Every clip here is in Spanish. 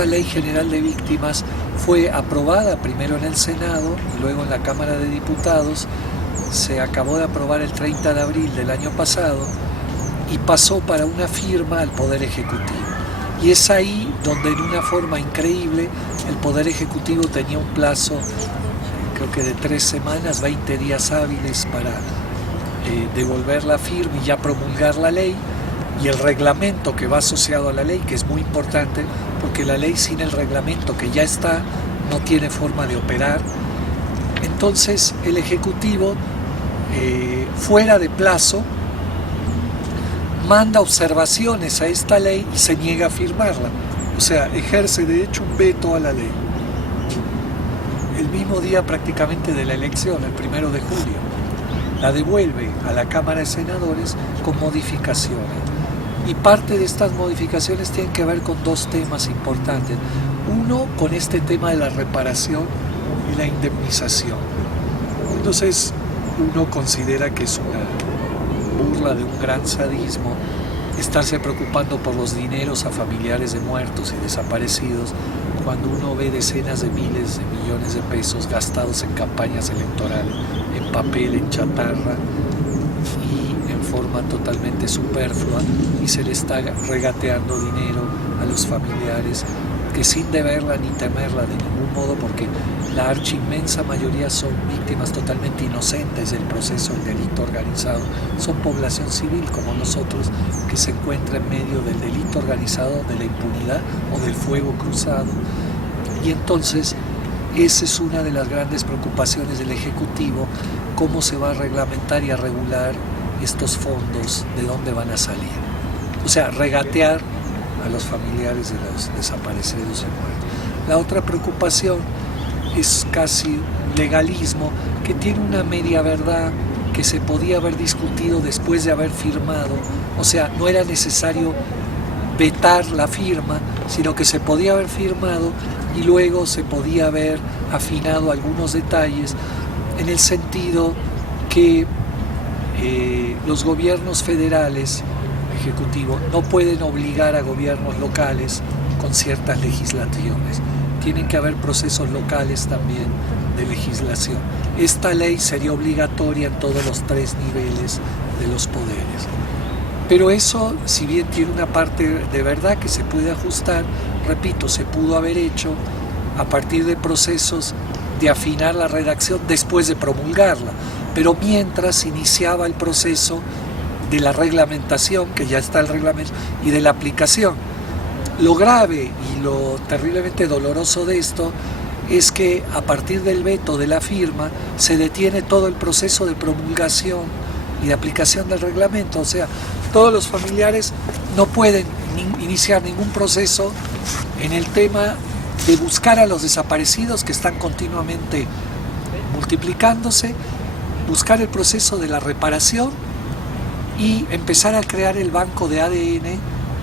esta Ley General de Víctimas fue aprobada primero en el Senado y luego en la Cámara de Diputados. Se acabó de aprobar el 30 de abril del año pasado y pasó para una firma al Poder Ejecutivo. Y es ahí donde en una forma increíble el Poder Ejecutivo tenía un plazo, creo que de 3 semanas, 20 días hábiles para devolver la firma y ya promulgar la ley, y el reglamento que va asociado a la ley, que es muy importante, porque la ley sin el reglamento que ya está no tiene forma de operar. Entonces el Ejecutivo, fuera de plazo, manda observaciones a esta ley y se niega a firmarla. O sea, ejerce de hecho un veto a la ley. El mismo día prácticamente de la elección, el 1 de julio, la devuelve a la Cámara de Senadores con modificaciones. Y parte de estas modificaciones tienen que ver con 2 temas importantes. Uno, con este tema de la reparación y la indemnización. Entonces, uno considera que es una burla de un gran sadismo estarse preocupando por los dineros a familiares de muertos y desaparecidos cuando uno ve decenas de miles de millones de pesos gastados en campañas electorales, en papel, en chatarra y en forma totalmente superflua, y se le está regateando dinero a los familiares que, sin deberla ni temerla de ningún modo, porque la archiinmensa mayoría son víctimas totalmente inocentes del proceso del delito organizado, son población civil como nosotros, que se encuentra en medio del delito organizado, de la impunidad o del fuego cruzado. Y entonces esa es una de las grandes preocupaciones del Ejecutivo: cómo se va a reglamentar y a regular estos fondos, de dónde van a salir. O sea, regatear a los familiares de los desaparecidos y muertos. La otra preocupación es casi legalismo, que tiene una media verdad, que se podía haber discutido después de haber firmado. O sea, no era necesario vetar la firma, sino que se podía haber firmado y luego se podía haber afinado algunos detalles, en el sentido que los gobiernos federales, ejecutivo, no pueden obligar a gobiernos locales con ciertas legislaciones. Tienen que haber procesos locales también de legislación. Esta ley sería obligatoria en todos los 3 niveles de los poderes. Pero eso, si bien tiene una parte de verdad que se puede ajustar, repito, se pudo haber hecho a partir de procesos de afinar la redacción después de promulgarla. Pero mientras iniciaba el proceso de la reglamentación, que ya está el reglamento, y de la aplicación. Lo grave y lo terriblemente doloroso de esto es que a partir del veto de la firma se detiene todo el proceso de promulgación y de aplicación del reglamento. O sea, todos los familiares no pueden iniciar ningún proceso en el tema de buscar a los desaparecidos, que están continuamente multiplicándose, buscar el proceso de la reparación y empezar a crear el banco de ADN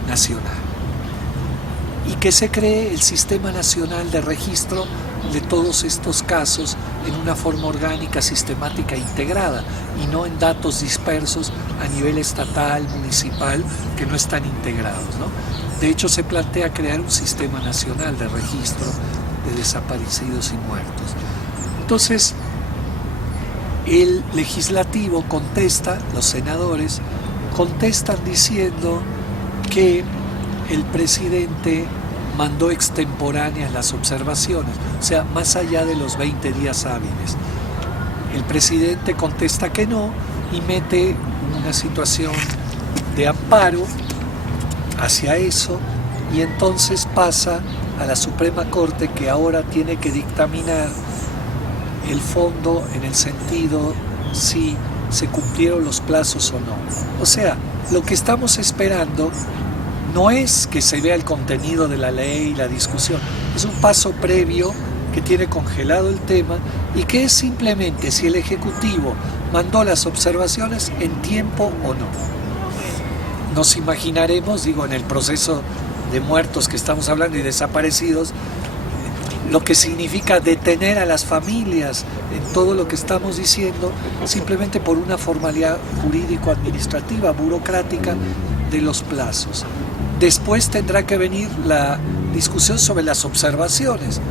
nacional. Y que se cree el Sistema Nacional de Registro de todos estos casos en una forma orgánica, sistemática e integrada, y no en datos dispersos a nivel estatal, municipal, que no están integrados, ¿no? De hecho, se plantea crear un Sistema Nacional de Registro de Desaparecidos y Muertos. Entonces, el legislativo contesta, los senadores contestan diciendo que el presidente mandó extemporáneas las observaciones, o sea, más allá de los 20 días hábiles. El presidente contesta que no y mete una situación de amparo hacia eso, y entonces pasa a la Suprema Corte, que ahora tiene que dictaminar el fondo en el sentido si se cumplieron los plazos o no. O sea, lo que estamos esperando no es que se vea el contenido de la ley y la discusión, es un paso previo que tiene congelado el tema, y que es simplemente si el Ejecutivo mandó las observaciones en tiempo o no. Nos imaginaremos, digo, en el proceso de muertos que estamos hablando y desaparecidos, lo que significa detener a las familias en todo lo que estamos diciendo, simplemente por una formalidad jurídico-administrativa, burocrática de los plazos. Después tendrá que venir la discusión sobre las observaciones,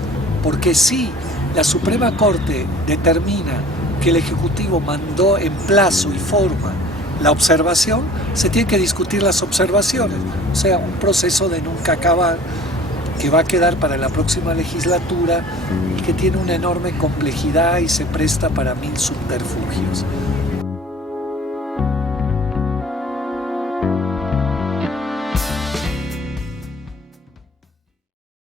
porque si la Suprema Corte determina que el Ejecutivo mandó en plazo y forma la observación, se tienen que discutir las observaciones, o sea, un proceso de nunca acabar que va a quedar para la próxima legislatura y que tiene una enorme complejidad y se presta para 1000 subterfugios.